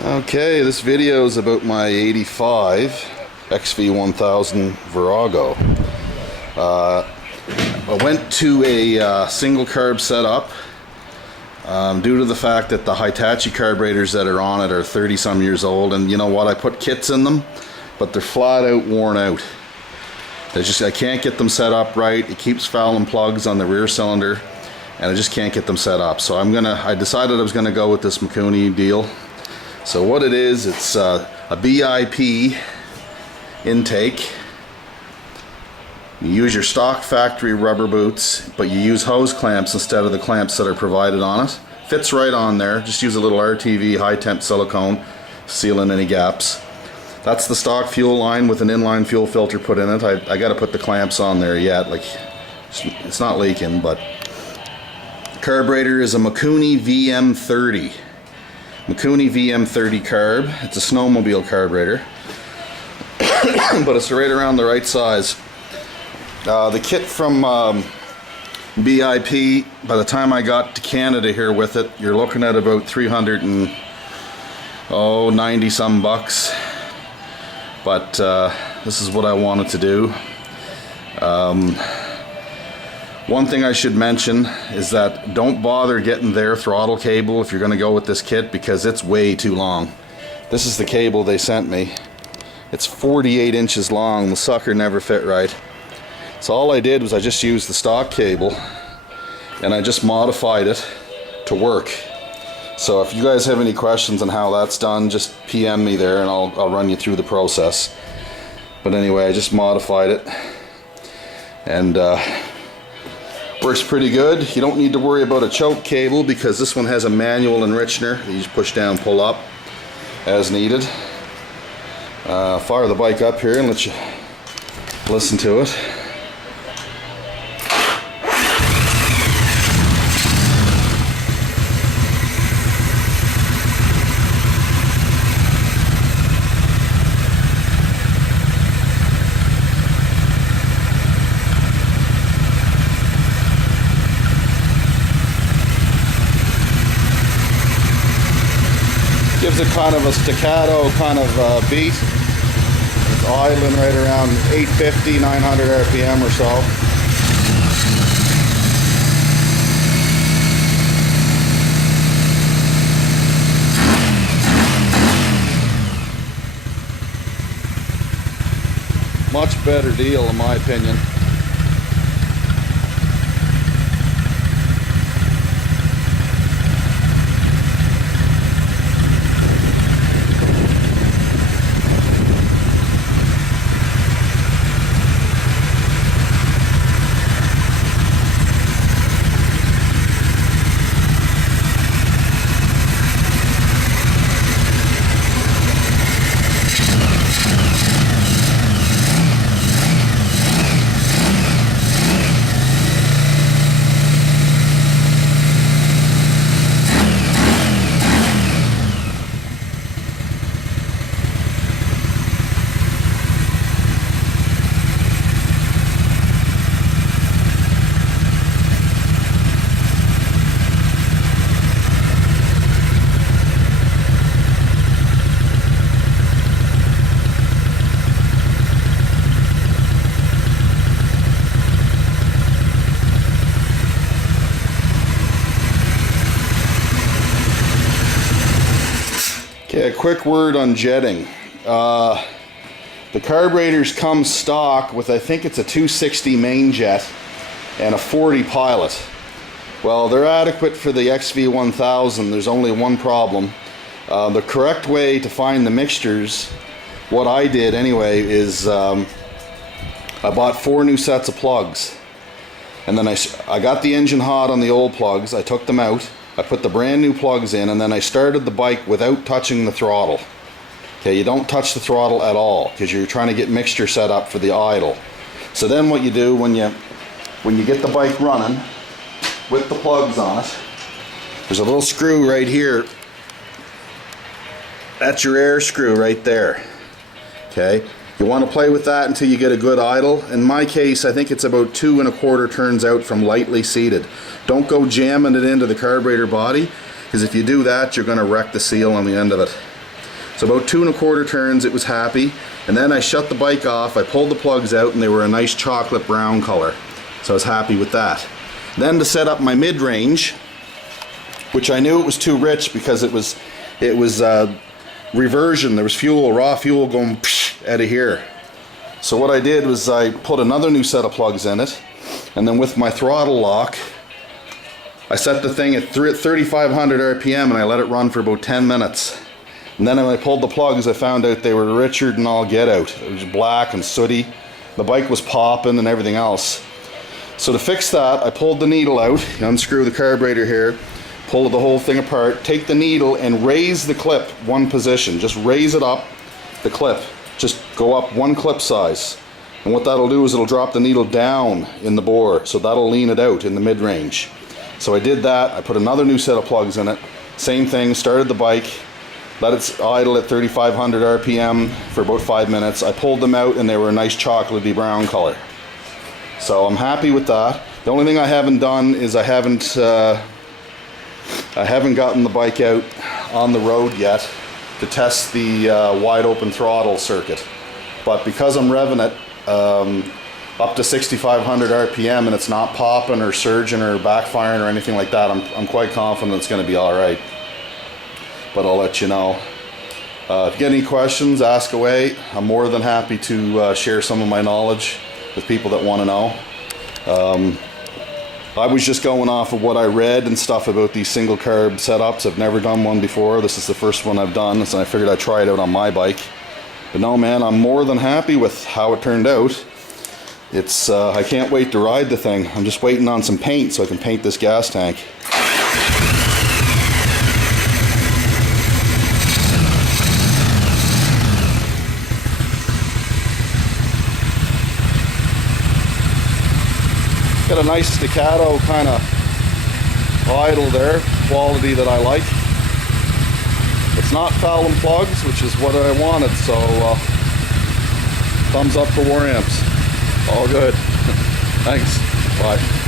Okay, this video is about my 85 xv1000 Virago. I went to a single carb setup due to the fact that the Hitachi carburetors that are on it are 30 some years old, and you know what, I put kits in them, but they're flat out worn out. I can't get them set up right. It keeps fouling plugs on the rear cylinder, and I just can't get them set up. So I decided I was gonna go with this Mikuni deal. So what it is, it's a BIP intake. You use your stock factory rubber boots, but you use hose clamps instead of the clamps that are provided on it. Fits right on there. Just use a little RTV high temp silicone, seal in any gaps. That's the stock fuel line with an inline fuel filter put in it. I got to put the clamps on there yet. Like, it's not leaking, but carburetor is a Mikuni VM30. Mikuni VM30 carb. It's a snowmobile carburetor, but it's right around the right size. The kit from BIP, by the time I got to Canada here with it, you're looking at about 390 some bucks. But this is what I wanted to do. One thing I should mention is that don't bother getting their throttle cable if you're going to go with this kit, because it's way too long. This is the cable they sent me. It's 48 inches long. The sucker never fit right. So all I did was I just used the stock cable and I just modified it to work. So if you guys have any questions on how that's done, just PM me there and I'll run you through the process. But anyway, I just modified it, and works pretty good. You don't need to worry about a choke cable because this one has a manual enrichener that you just push down, pull up as needed. Fire the bike up here and let you listen to it. Gives it kind of a staccato kind of beat. It's idling right around 850, 900 RPM or so. Much better deal in my opinion. Okay, a quick word on jetting. The carburetors come stock with, I think it's a 260 main jet and a 40 pilot. Well, they're adequate for the xv1000. There's only one problem. The correct way to find the mixtures, what I did anyway, is I bought 4 new sets of plugs. And then I got the engine hot on the old plugs. I took them out. I put the brand new plugs in, and then I started the bike without touching the throttle. Okay, you don't touch the throttle at all because you're trying to get mixture set up for the idle. So then what you do when you get the bike running with the plugs on it, there's a little screw right here. That's your air screw right there. Okay, You want to play with that until you get a good idle. In my case, I think it's about 2 1/4 turns out from lightly seated. Don't go jamming it into the carburetor body, because if you do that, you're going to wreck the seal on the end of it. So about 2 1/4 turns, it was happy. And then I shut the bike off, I pulled the plugs out, and they were a nice chocolate brown color. So I was happy with that. Then to set up my mid-range, which I knew it was too rich because it was reversion. There was fuel, raw fuel going out of here. So what I did was I put another new set of plugs in it, and then with my throttle lock, I set the thing at 3,500 RPM and I let it run for about 10 minutes. And then when I pulled the plugs, I found out they were richer than all get out. It was black and sooty. The bike was popping and everything else. So to fix that, I pulled the needle out, unscrew the carburetor here, pull the whole thing apart, take the needle and raise the clip one position. Just raise it up, the clip. Just go up one clip size. And what that'll do is it'll drop the needle down in the bore, so that'll lean it out in the mid-range. So I did that, I put another new set of plugs in it, same thing, started the bike, let it idle at 3,500 RPM for about 5 minutes. I pulled them out and they were a nice chocolatey brown color. So I'm happy with that. The only thing I haven't done is I haven't gotten the bike out on the road yet to test the wide open throttle circuit. But because I'm revving it up to 6,500 RPM and it's not popping or surging or backfiring or anything like that, I'm quite confident it's going to be alright. But I'll let you know. If you get any questions, ask away. I'm more than happy to share some of my knowledge with people that want to know. I was just going off of what I read and stuff about these single carb setups. I've never done one before. This is the first one I've done, so I figured I'd try it out on my bike. But no, man, I'm more than happy with how it turned out. It's I can't wait to ride the thing. I'm just waiting on some paint so I can paint this gas tank. Got a nice staccato kind of idle there, quality that I like. It's not foul and plugs, which is what I wanted, so thumbs up for War Amps. All good. Thanks. Bye.